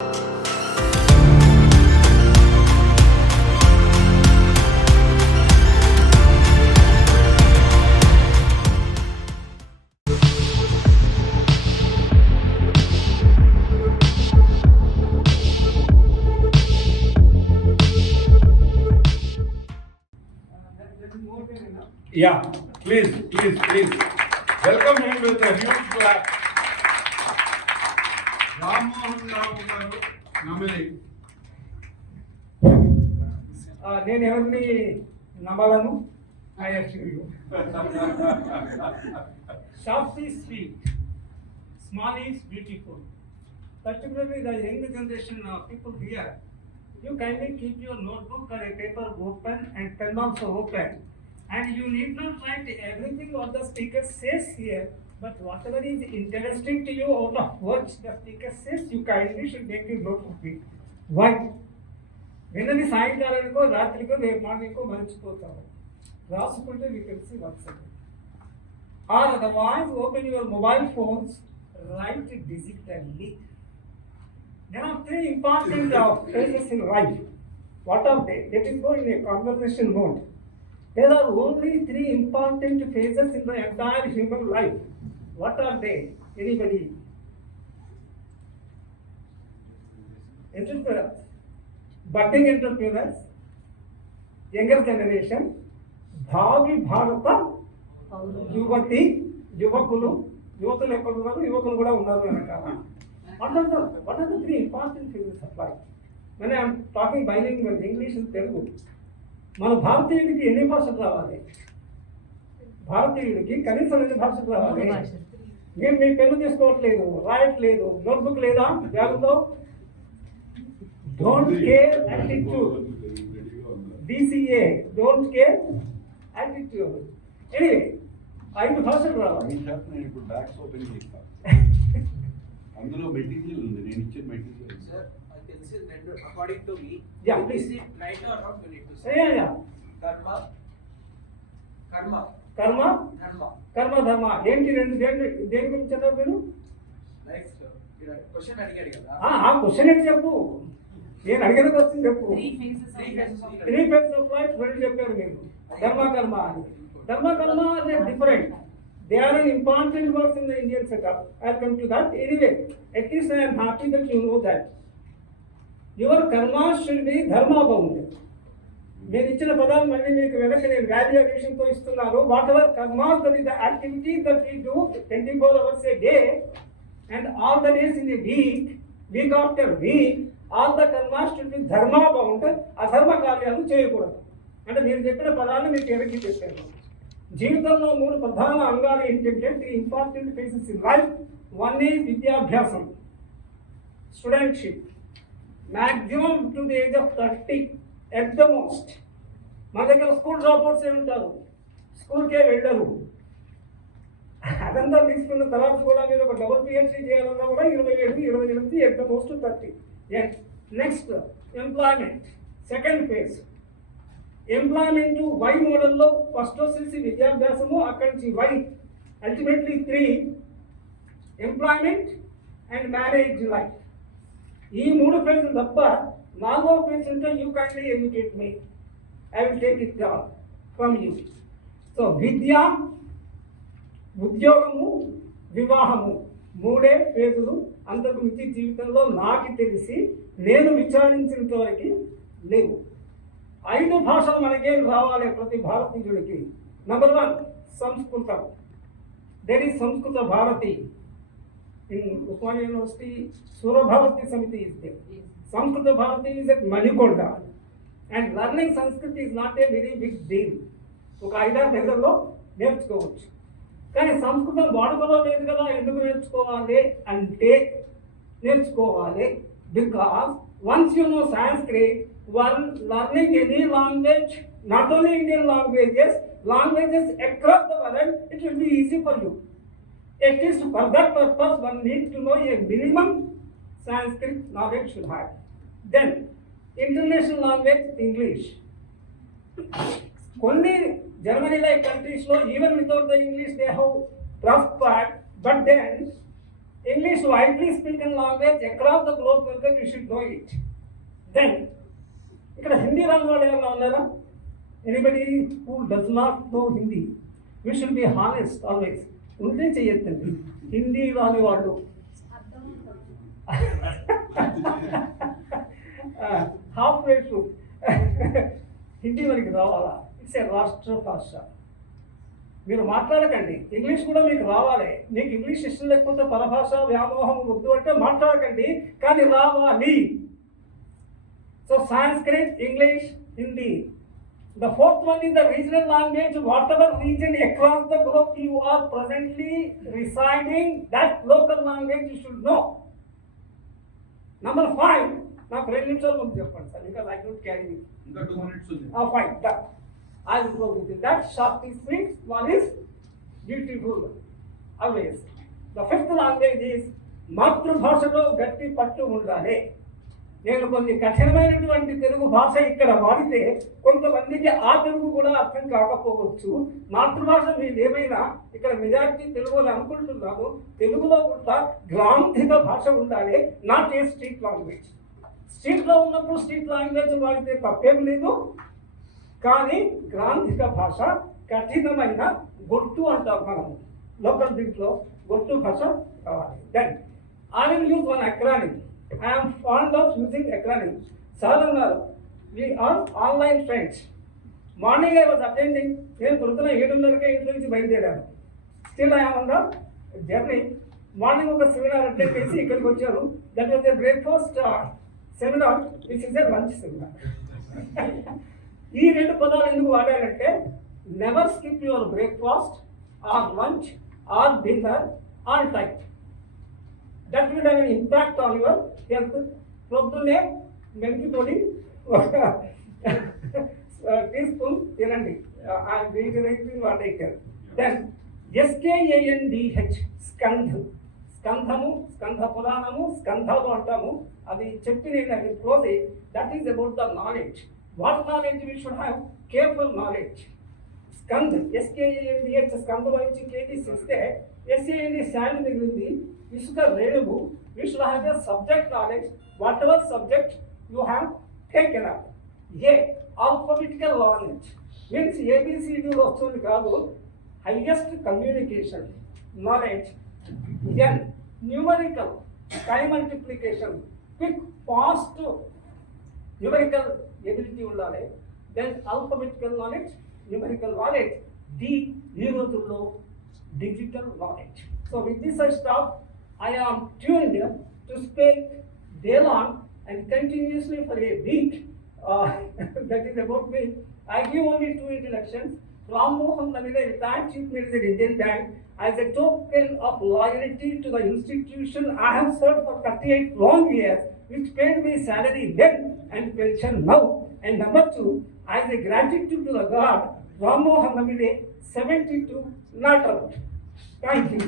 Yeah, please. Welcome him with a huge clap. Rammohan Rao garu, nominee. నేను ఎవరిని నమ్మాలను I assure you. Soft is sweet, small is beautiful. Particularly the young generation people here, you kindly keep your notebook or a paper open and pen also open. And you need not write everything what the speaker says here, but whatever is interesting to you out of what the speaker says, you kindly should make a note of it. Why? విన్నది సాయంకాలానికో రాత్రికో రేపు మార్నింగ్కో మర్చిపోతాము. రాసుకుంటే we can see what's or otherwise open your mobile phones, right digitally. There are three important phases in life. What are they? Let us go in a conversation mode. There are only three important phases in the entire human life. What are they? Anybody? Entrepreneurs, budding entrepreneurs, younger generation, భావి భారత యువతి యువకులు ఎక్కడున్నారు, యువకులు కూడా ఉన్నారు వెనకాల. What are the three important phases of life? When I am talking bilingual, English and Telugu. మన భారతీయుడికి ఎన్ని భాషలు రావాలి? భారతీయుడికి కనీసం ఎన్ని భాషలు రావాలి? మీరు మీ పెన్ను తీసుకోవట్లేదు, రాయట్లేదు, నోట్బుక్ లేదా బ్యాగులో? Don't care attitude, DCA, don't care attitude. Anyway 5 భాషలు రావాలి. ఇప్పుడు బ్యాగ్స్ ఓపెన్ చేస్తా, అందులో మెటీరియల్ ఉంది, నేను ఇచ్చిన material. Sir, I can say that according to me, Yeah, please. is it right or not? You need to say. Yeah. Karma. కర్మ ధర్మ ఏంటి? దేని గురించి అన్నారు మీరు? Like question అడిగాడు కదా. ఆ క్వశ్చన్ ఏంటి చెప్పు, నేను అడిగిన క్వశ్చన్ చెప్పు. Three phases of three phases of life రెండు చెప్పారు మీరు. కర్మ అని. are different. They are an important words in the Indian setup. I'll come to that. Anyway, at least I am happy that you know that. Your karma should be dharma bound. నేను ఇచ్చిన పదాలు మళ్ళీ మీకు వెనక నేను వాల్యూ అడిషన్తో ఇస్తున్నాను. What ever karmas, that is the activity that we do 24 hours a day and all the days in a week after week, all the karmas should be dharma bound. అధర్మ కార్యాలు చేయకూడదు. అంటే మీరు చెప్పిన పదాలు మీకు వెనక్కి చెప్పాను. జీవితంలో 3 ప్రధాన అంగాలు ఏంటంటే 3 important phases in life. One is విద్యాభ్యాసం, studentship, maximum to the age of 30 at the most. మన దగ్గర స్కూల్ డ్రాప్అవుట్స్ ఉంటారు, స్కూల్కే వెళ్ళరు. అదంతా తీసుకున్న తర్వాత కూడా మీరు ఒక డబుల్ PhD చేయాలన్నా కూడా 27, 28 ఎట్ ద మోస్ట్ 30. Next employment, second phase. Employment Y మోడల్లో ఫస్ట్ వచ్చేసి విద్యాభ్యాసము, అక్కడి నుంచి Y, ultimately 3 employment and marriage life. ఈ 3 ఫేజ్లు తప్ప 4వ ఫేజ్ ఉంటే you kindly educate me, I will take it from you. So విద్య, ఉద్యోగము, వివాహము 3 ఫేజులు. అంతకు మించి జీవితంలో నాకు తెలిసి నేను విచారించినంత వరకు లేవు. 5 భాషలు మనకేం రావాలి ప్రతి భారతీయుడికి. నెంబర్ 1 సంస్కృతం. There is Sanskrita Bharati in Osmania university. Surabharati Samiti is there. Sanskrit Bharati is at Manikonda, and learning Sanskrit is not a very big deal. ఒక 5-6 దగ్గరలో నేర్చుకోవచ్చు. కానీ సంస్కృతం వాడుకలో లేదు కదా. ఎందుకు నేర్చుకోవాలి అంటే నేర్చుకోవాలి because once you know Sanskrit, one learning any language, not only Indian languages across the world, it will be easy for you. At least for that purpose, one needs to know a minimum Sanskrit knowledge should have. Then international language English. కొన్ని Germany like countries లో even without the English they have prospered, but then English widely spoken language across the globe కనుక you should know it. Then ఇక్కడ హిందీ రాని వాళ్ళు ఏమైనా ఉన్నారా? Anybody who does not know Hindi, we should be honest always. ఉంటే చెయ్యొద్దండి హిందీ రాని వాళ్ళు. హాఫ్ వే టు హిందీ మనకి రావాలా? ఇట్స్ ఏ రాష్ట్ర భాష. మీరు మాట్లాడకండి, ఇంగ్లీష్ కూడా మీకు రావాలి. మీకు ఇంగ్లీష్ ఇష్టం లేకపోతే పరభాష వ్యామోహం వద్దు అంటే మాట్లాడకండి, కానీ రావాలి. So Sanskrit, English, Hindi. The fourth one is the regional language. Whatever region across the globe you are presently residing, that local language you should know. Number 5, నాకు 2 నిమిషాలు ముందు చెప్పండి sir, because I don't carry it. ఇంకా 2 minutes ఉంది. Fine, that I will go with it. That short is sweet, one is beautiful. Always. The fifth language is మాతృభాషలో గట్టి పట్టు ఉండాలి. నేను కొన్ని కఠినమైనటువంటి తెలుగు భాష ఇక్కడ వాడితే కొంతమందికి ఆ తెలుగు కూడా అర్థం కాకపోవచ్చు. మాతృభాష మీరు ఏమైనా ఇక్కడ మెజారిటీ తెలుగు అని అనుకుంటున్నాను. తెలుగులో కూడా గ్రాంధిక భాష ఉండాలి, నాట్ ఏ స్ట్రీట్ లాంగ్వేజ్. స్ట్రీట్లో ఉన్నప్పుడు స్ట్రీట్ లాంగ్వేజ్ వాడితే తప్పేం లేదు, కానీ గ్రాంధిక భాష కఠినమైన గొట్టు అంటాం మనం లోకల్ దీంట్లో గొట్టు భాష కావాలి. Then I will use one acronym. I am fond of using acronyms. సార్ అన్నారు we are online friends. Morning I was attending, నేను పొద్దున 7:30కే ఇంట్లో నుంచి బయలుదేరాను. Still I am on the journey. Morning ఒక సెమినార్ అటెండ్ చేసి ఇక్కడికి వచ్చాను. That was a breakfast seminar, which is a lunch seminar. ఈ 2 పదాలు ఎందుకు వాడాలంటే never skip your breakfast or lunch or dinner on time. That will have an impact on your health. పొద్దున్నే మెలికితోని ఒక టీ స్పూన్ తినండి. దెన్ SKANDH స్కంధము, స్కంధ పురాణము, స్కంధాలు అంటాము. అది చెప్పి నేను అది close. That is about the knowledge. What knowledge we should have? Careful knowledge. స్కంధ్, SKANDH స్కంధలో నుంచి కేటీ ఇస్తే SAND శాండ్ మిగిలింది, ఇసుక రేణువు. You should have a subject knowledge, whatever subject you have taken up. A alphabetical knowledge means ABCD వస్తుంది కాదు, highest communication knowledge. N numerical, time multiplication, quick fast numerical ability ఉండాలి. Then alphabetical knowledge, numerical knowledge. D ఈ రోజుల్లో digital knowledge. So with this I stop. I am tuned to speak day long and continuously for a week. That is about me. I give only 2 introductions. Ram Mohan Navile, retired Chief Minister Indian Bank. As a token of loyalty to the institution, I have served for 38 long years, which paid me salary then and pension now. And number 2, as a gratitude to the God, Ram Mohan Navile, 72, not out. Thank you.